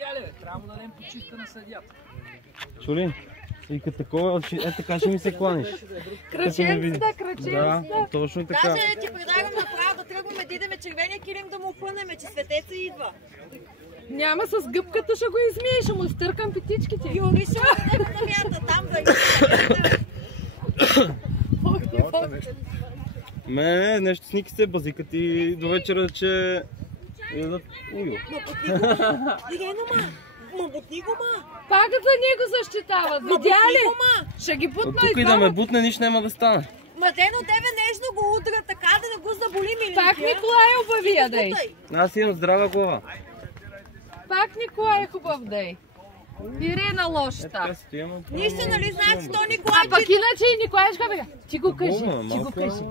Видя ли, бе? Трябва да дадем почивка на съдията. Чули? И като такова, така ще ми се кланиш. Кръченцата, кръченцата. Да, точно така. Даже ти предлагам направо да тръгваме да идеме червения килим да му опънеме, че светеца идва. Няма с гъбката, ще го измиеш, ще му изтъркам петичките. Юри ще му на мята там да Не, нещо с Ники се базикат и до вечера, че... Ядат уйо. Ма бутни го, ма! Пак за него защитават, видя ли? Ще ги бутна тук и да ме бутне, нищо няма да стане. Ма те на тебе нежно го удра, така да не го заболи милинкия. Пак Николай е обави, ядай. Аз имам здрава глава. Пак Николай е хубав дей. Ирена лошата. Нищо, нали знаеш, то Николай... А пък иначе и Николай ще бега. Ти го кажи, ти го кажи.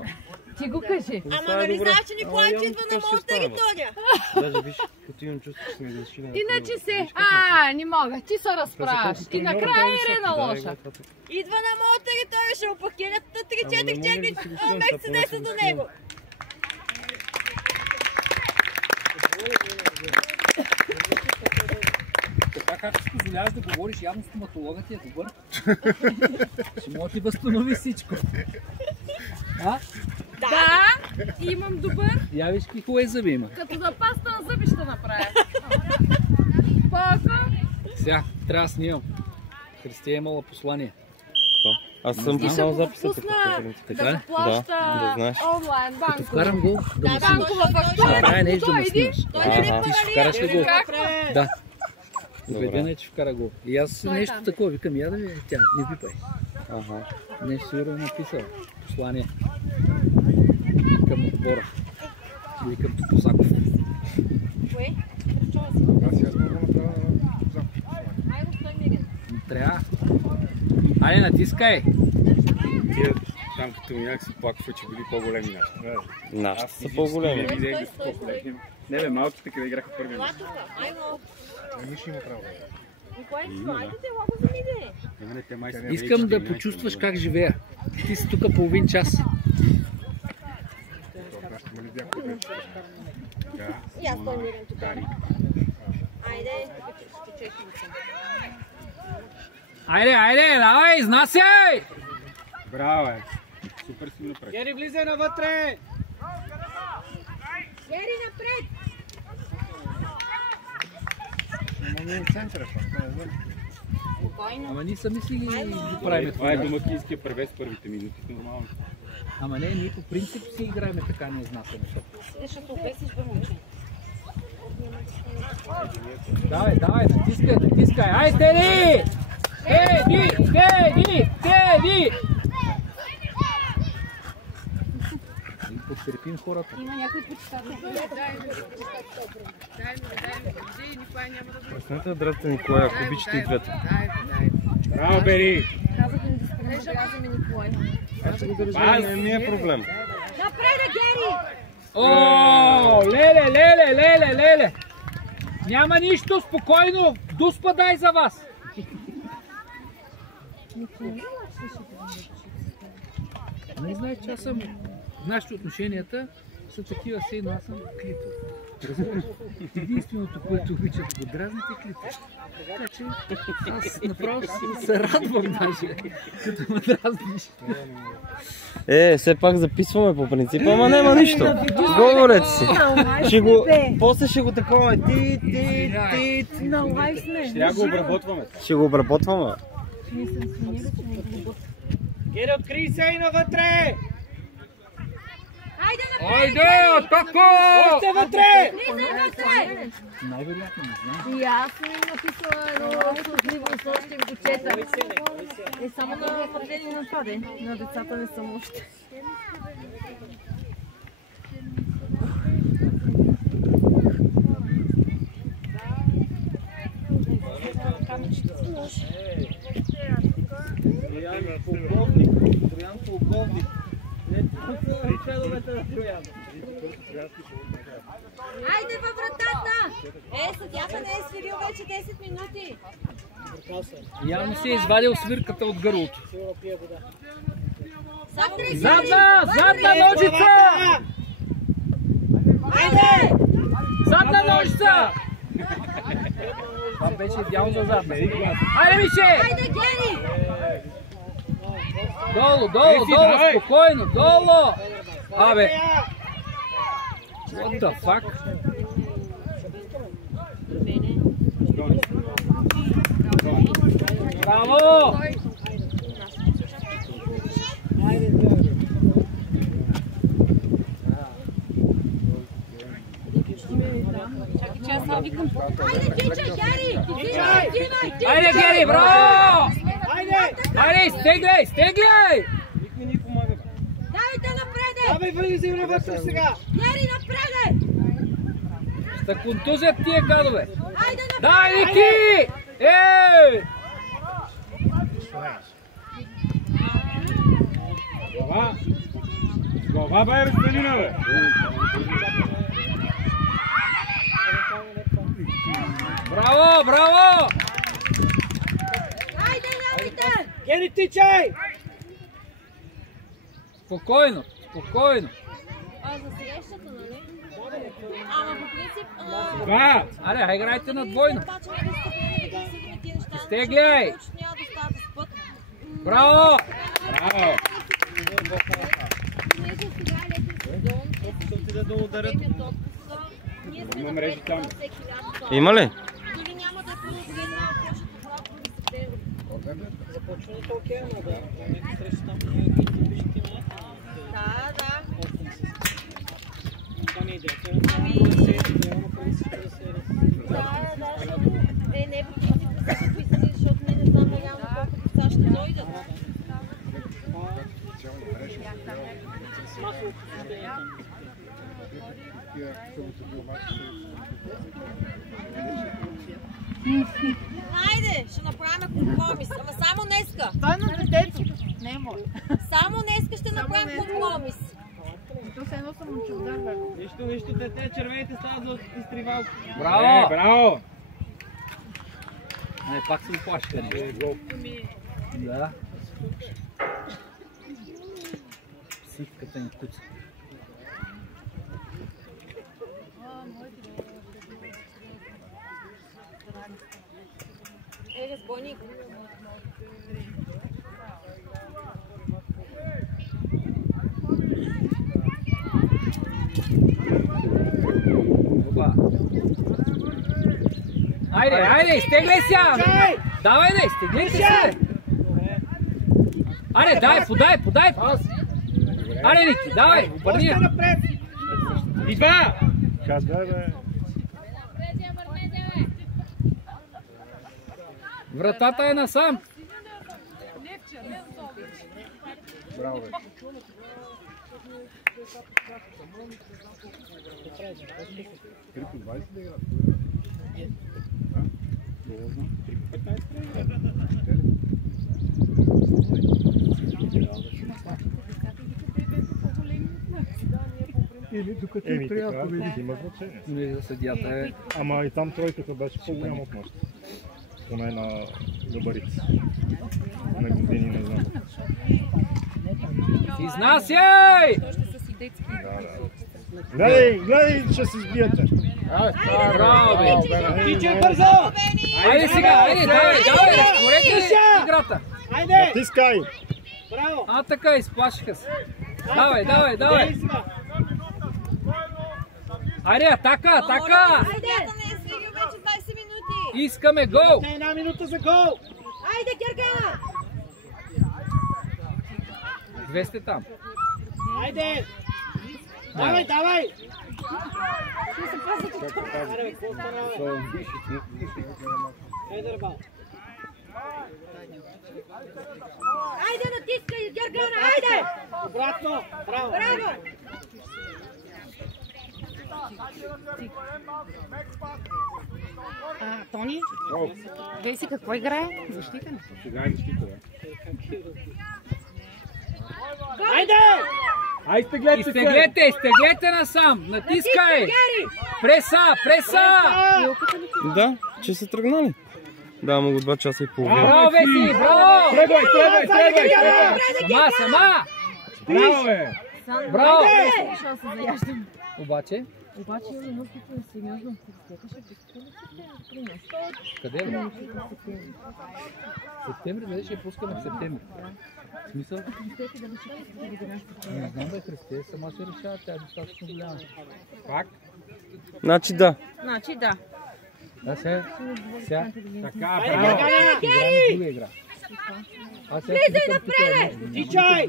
Ти го кажи. Ама нали знаеш, че Николай идва на моя територия? Даже виж, като имам чувство, че сме защитили. Иначе се, не мога, ти се разправяш. И накрая Ирена лоша. Идва на моя територия, ще опакират на 3-4 чекли Мерцедеса до него. Така както си позволяваш да говориш, явно стоматологът ти е добър. Ще може да възстанови всичко. А? Да, имам добър. Я виж какви хубави зъби има. Като за паста на зъби ще направя. Пака. Сега, трябва да снимам. Христия е имала послание. Аз съм писал записата. Да го плаща онлайн банкова. Като вкарам го, да му Банкова фактура. Правя нещо да му снимаш. Ага. Ти ще вкараш ли го? Да. Добре. Убедена е, че вкара го. И аз нещо такова викам, я да ви, тя не пипай. Ага. Нещо сигурно написал послание към отбора. Или към Топосаков. Кое? Аз ясно го направя на Айде, стой мирен. Трябва. Айде, натискай! Тия там като минах си плаква, че били по-големи наши. Нашите са по-големи. Не бе, малките къде играха първи. Ела тука, аймо. Миши има право. Николай, айде, ела го замиде. Искам да почувстваш как живея. Ти си тук половин час. И аз стой мирен тук. Айде, тук ще Айде, айде, давай, изнасяй! Браво, е. Супер си го направи. Гери, влизай навътре! Гери, напред! Ама не е центъра, Спокойно. Ама ние сами си го правим това е това. домакинския превес първите минути, нормално. Ама не, ние по принцип си играем така, не изнасяме. Защото обесиш бе момче. Давай, давай, натискай, натискай. Ай, Теди! Теди! Теди! Теди! Подкрепим хората. Има някой почитател. Престанете да дръпте Николай, ако обичате и двете. Браво, Бери! Казах да не спрямо Николай. Не ми е проблем. Напред, Гери! О, леле, леле, леле, леле! Няма нищо, спокойно! Дуспа дай за вас! Не знае, че аз съм... Нашите отношенията са такива все, но аз съм клитор. Единственото, което обичат да го дразните е клитор. Така че аз направо се радвам даже, като ме дразниш. Все пак записваме по принципа, ама няма нищо. Говорете си. После ще го такова. На лайф сме. Ще я го обработваме. Ще го обработваме. Гери, откри се и навътре! Айде, напред! Айде, атако! Още вътре! Влизай вътре! Най-вероятно не знам. И аз съм им написала едно сложливо с още го чета. Само на рождение на това ден. На децата не съм още. Троян полковник. Айде във вратата! Съдята не е свирил вече 10 минути. Явно си е извадил свирката от гърлото. Задна! Задна ножица! Айде! Задна ножица! Това беше идеално за задна. Айде, Мише! Айде, Гери! Долу, долу, долу, спокойно, долу! Абе! What the fuck? Браво! Айде, Киче, Гери! Айде, Гери, браво! Айде, стегляй, стегляй! Давайте напреде! Давай, влизай вътре сега! Гери, напреде! Ще контузят тия гадове! Айде, напреде! Дай, Ники! Ей! Глава! Глава, бе, Растелина, бе! Браво, браво! Айде, левите! Гери, тичай! Спокойно, спокойно. За срещата, нали? Ама по принцип... Два! Аре, хай играйте на двойно. Обаче не сте приемали да стигнат тия неща. Стегляй! Защото няма да стават с път. Браво! Браво! Понеже сега е летен сезон, те си времето отпуска. Ние сме Има мрежи напред там. на всеки лято. Има ли? Дори няма да е първо ден на почвата правят първи септември. Започването окей, но да. Нека среща там. Да. Това не е идеята. Да, защото не по принцип не са записани, защото ние не знаме реално колко деца ще дойдат. Масово посещение там. Айде, ще направим компромис. Ама само днеска. Това е на детето. Не е мое. Само днеска ще направим компромис. То се едно съм чудар, бе. Нищо, дете, червените стават за изтривалки. Браво! Браво! Не, пак се оплашиха. Да. Психиката ни куца. Разбойник. Опа. Айде, изтегляй сега! Давай, изтегляй се! Айде, дай, подай! Айде, Ники, давай, обърни я! И два! Къде, бе? Вратата е насам! Браво, бе. Три по 20 да играт? Или докато трябва да видиш, има значение. Не, за съдията е... Ама и там тройката беше по-голяма от нашата. Поне на габарит. На години, не знам. Изнасяй! Гледай, ще се сбиете. Браво, бе! Тичай бързо! Айде сега, давай, разтворете играта! Айде! Натискай! Браво! А, така, изплашиха се. Давай! Айде, атака! Айде! Не е стигил вече 20 минути. Искаме гол! Една минута за гол! Айде, Гергена! 200 там. Айде! Давай! Аре, какво стана, бе? Едърбал! Айде, натискай, Гергена! Айде! Обратно! Браво! Тони, вие си какво играе? Защита ли? Сега е защита, бе. Айде! Ай, Изтеглете насам! Натискай! Преса! Да, че са тръгнали. Да, му го 2 часа и половина. Браво, Веси! Браво! Тръгвай! Сама! Браво, бе! Браво! Защо се заяждам? Обаче, Обаче имаме едно питане сериозно. Къде ще при нас. Къде бе? Септември, дали ще я пускаме в септември? В смисъл? Не знам бе, Христе, сама се решава, тя е достатъчно голяма. Пак? Значи да. Значи да. Да, сега. Така, Айде, браво! Галя! Играме друга игра. Влизай напред! Тичай!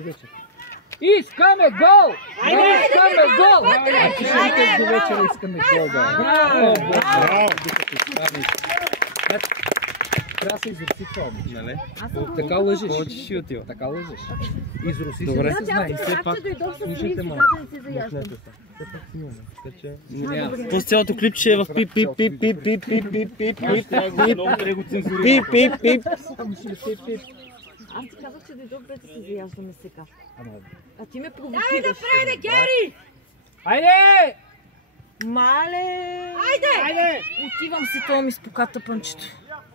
Искаме гол! Айде! Искаме гол! Айде, до вечера искаме гол, да. Браво! Браво! Трябва да се изруси това, обича. Нали? Така лъжеш. Повече ще отива. Така лъжеш. Изруси се, Добре. да се знае. Все пак, слушайте ме. Махнете се. Все пак снимаме. Така че... После цялото клип ще е в пип, пип, пип, пип, пип, пип, пип, пип, пип, пип, пип, пип. Аз ти казах, че дойдох без да се заяждаме сега. А ти ме Дай провокираш. напред, Гери! Айде! Мале! Айде! Отивам си, това ми споката пънчето.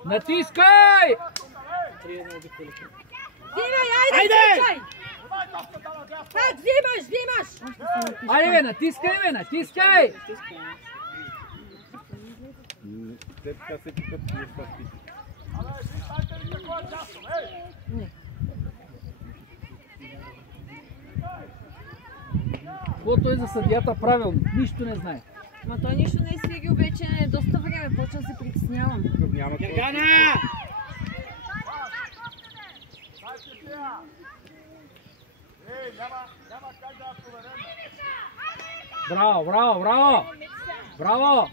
Натискай! Взимай, айде! Айде! Тичай! Пак, взимаш! Айде бе, натискай! Те така всеки път не това спи. Каквото е за съдията правилно, нищо не знае. Ма той нищо не е свирил вече доста време, почвам се притеснявам. Няма Гергана! Браво, браво, браво! Браво!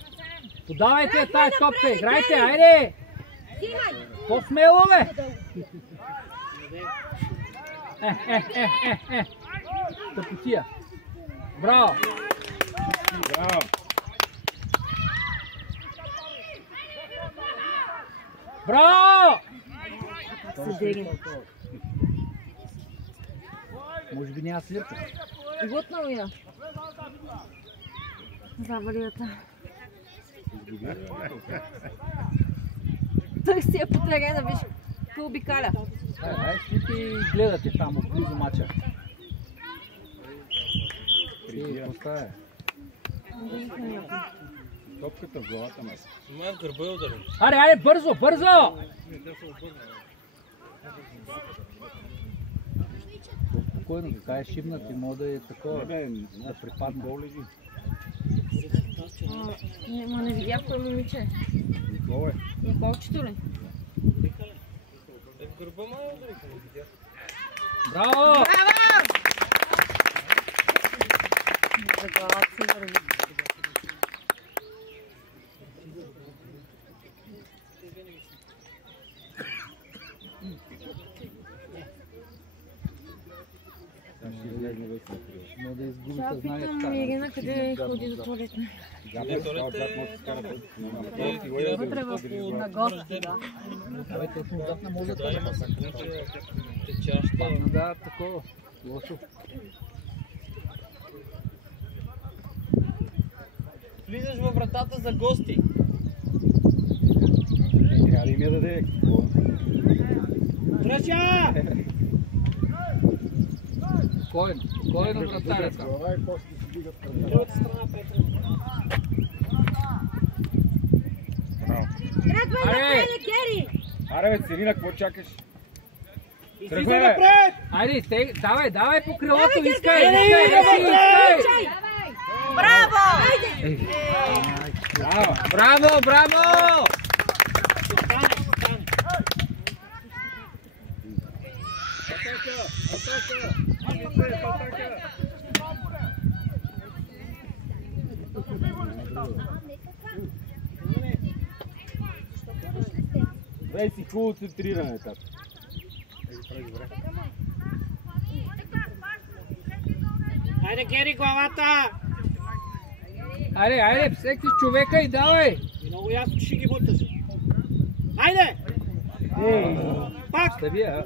Подавайте тази топка, играйте, айде! По-смело, бе! Тъпотия. Браво! Браво! Браво! Седери. Може би няма слирка. Глутнал я. Завалията. Търси я по терена, виж, какво обикаля. Ай, ти гледате там отблизо мача. Поставя. Топката в главата ме. Май в гърба е ударен. Аре, аре, бързо, бързо! Спокойно, така е шибнат и мога да е такова, да припадне. Не видях кой момиче. Николчето ли? В гърба май е ударен. Браво! За главата се върви. Мога да изгуби Сега съзнанието. питам Ирина къде ходи до туалетна. Вътре на гости, да. Абе, точно отзад на мозъка. Течаща. Да, такова. Лошо. Влизаш във вратата за гости. Трябва ли ми я даде? Тръча! Спокойно, спокойно, вратарята. Другата страна, Петър. Тръгвай напред, Гери! Аре бе, Цирина, какво чакаш? Излизай напред! Айде, давай, давай по крилото, Давай, искай, Гергана! искай! Браво! Браво, браво! Вей си хубаво центриране, тата. Айде, Гери, главата! Айде, всеки човека и давай! И много ясно ще ги буташ. Айде! Пак! Стави, а?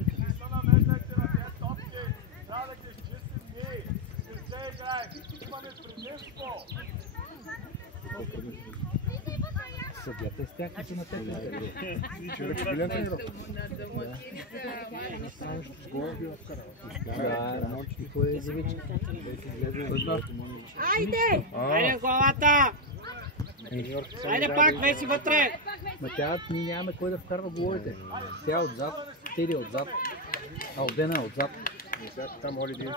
Съдята е стяката на техните. Кой е завича? Айде! Айде, главата! Айде пак, Веси вътре! Ма тя, ние нямаме кой да вкарва головете. Тя отзад, Теди отзад, Алдена отзад. Там Оли Дин,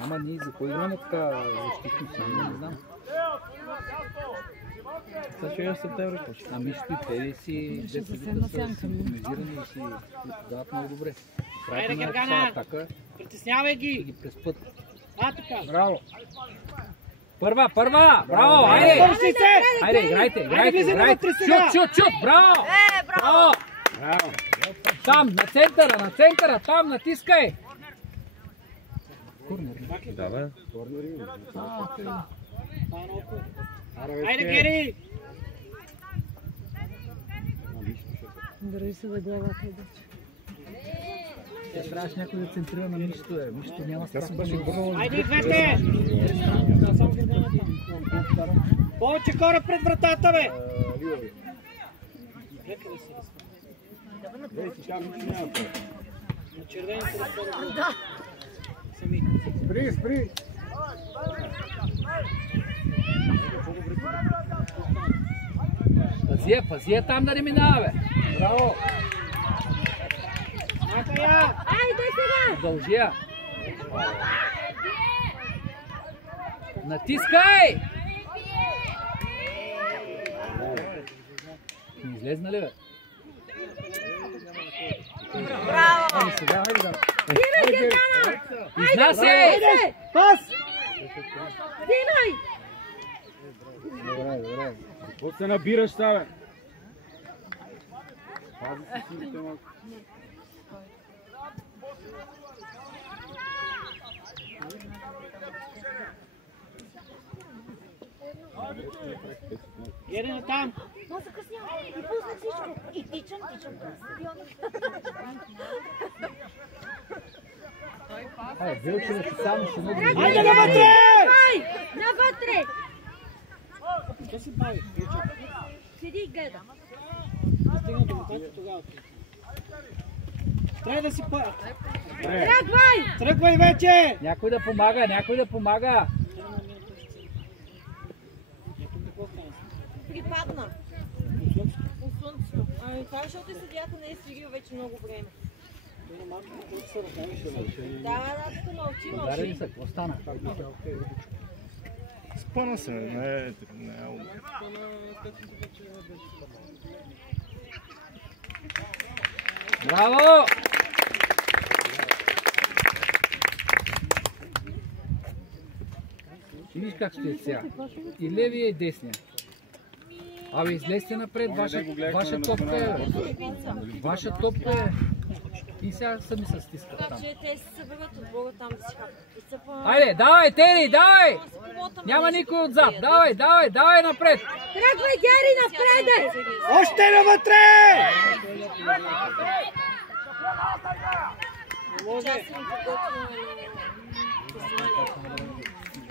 Ама ние за кой имаме така защитници, не знам. Това ще е в септември почва. Ами ще и Теди си, деца са синхронизирани и си дават много добре. Айде, Правят Гергана! атака Притеснявай и ги! ги преспът. Така! Браво! Първа! Браво! Айде! Търси се! Айде, играйте! влизай навътре сега! Шут! Браво! Браво! Там, на центъра, там, натискай! Да, бе. Айде, Гери! Държи се за главата обаче. Тя трябваше някой да центрира на Мишто. Мишто няма страх. Айде, двете! Повече хора пред вратата, бе! Нека да се разпъва. На червените разпъва. Сами. Спри! Пази я там да не минава, бе. Браво! Айде сега! Дължи я. Натискай! Не излезна ли, бе? Браво! Айде сега, айде да. Гергана! Изнасяй! Пас! Взимай! Добре. Какво се набираш, бе? Пази си силите малко. Гери на там! Но закъснявам и пусна всичко. И тичам. Айде, Велчева си само ще надлежи. Айде навътре! Навътре! Що си прави? Седи и гледа. Стигна до вратата тогава. Трябва да си па... Тръгвай! Тръгвай вече! Някой да помага. Припадна. От слънцето. Ами това е, защото и съдията не е свирил вече много време. Да, тук мълчи. Ударени са, какво стана? Спъна се, не е умно. Браво! И виж как стоят сега. И левия и десния. Абе, излезте напред, ваша топка е. Ваша топка е. И сега сами се стискат там. Така че те се съберат отбора там да си хапят. Айде, давай, Тери, давай! Няма никой отзад. Давай напред! Тръгвай, Гери, напреде! Още навътре!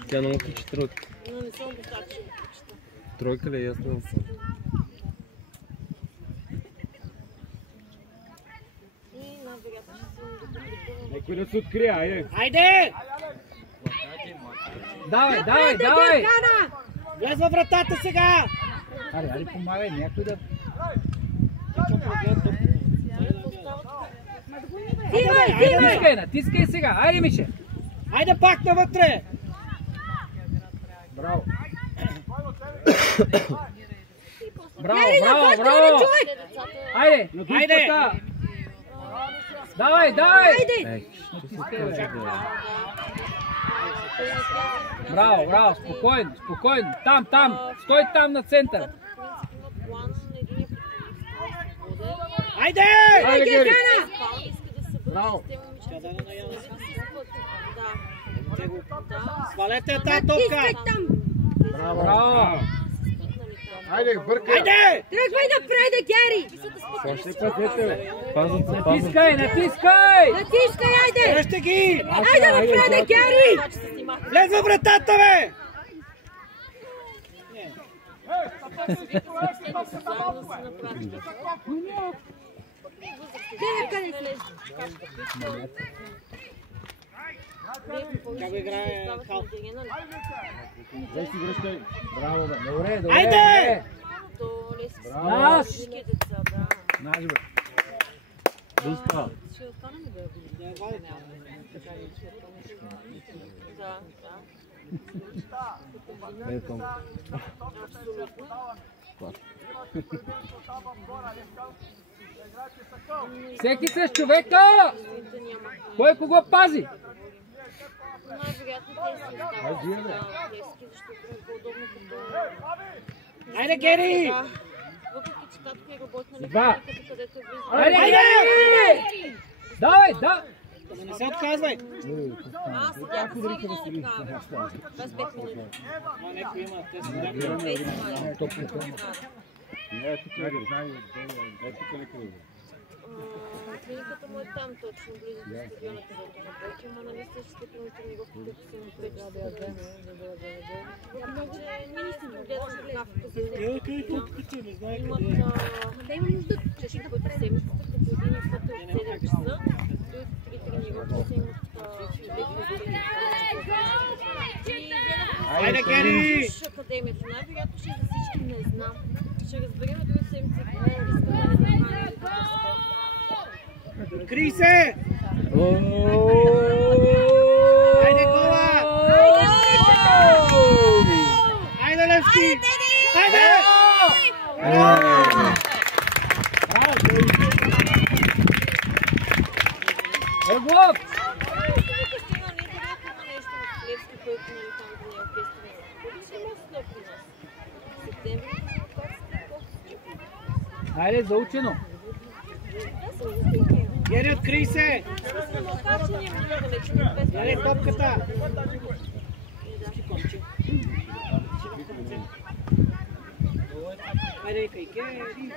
Тя много кичи тройка. Но не съм достатъчно кучета. Тройка ли е ясно? И най-вероятно ще се докупlikувам. Некой да се открие, айде! Айде! Давай! Гергана! Влез във вратата сега! Аре, помагай, някой да... Взимай! Натискай сега, айде, Мише! Айде пак навътре! Браво! Гери, навътре, човек! Айде! Айде! Давай! Айде! Браво! Спокойно! Там! Стой там на центъра! Айде! Айде, Гергана! Браво! Свалете тази топка! Натискай там! Браво! Айде, бъркай! Айде! Тръгвай напреде, Гери! Още пътете, бе! Пазват се! Натискай! Натискай, айде! Среща ги! Айде напреде, Гери! Влез във вратата, бе! Гледай къде си! Как го играе Хал? Дай си връщай. Браво, бе. Добре, добре. Айде! Наш! Наш, бе. Доста. Ето. Всеки с човека! Кой кого пази? Най-вероятно те си издават лески, защото е по-удобно като... Айде, Гери! Въпреки, че татко е работна Два. лекарката, където е близо. Айде, Гери! Давай, да! Не се отказвай! Сега да свири много направо. 25 минути. Някой има, те са Не, тук не знае, тук някъде. Клиниката му е там точно, близо до стадиона, където работи, ама нали същите на тренировки, които са му пречи. Така че ние сме гледали графика за нея. Имат чешки пъти седмицата, като един път от 7 часа, до 3 тренировки са имат Айде, Гери! Академията, най-вероятно ще за всички не знам. Ще разберем други седмици, какво искаме да направим. Открий се! Айде, Кола! Айде, Левски! Айде! Еглов! Айде, заучено! Гери, открий се! Айде, топката! Айде, кай, Гери!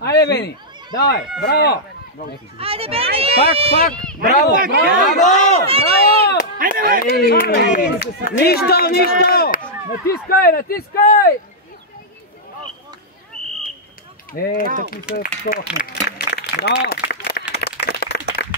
Айде, Бени! Давай! Браво! Айде, Бени! Пак! Браво! Браво! Браво! Айде, Нищо! Натискай! Таки се скохме. Браво!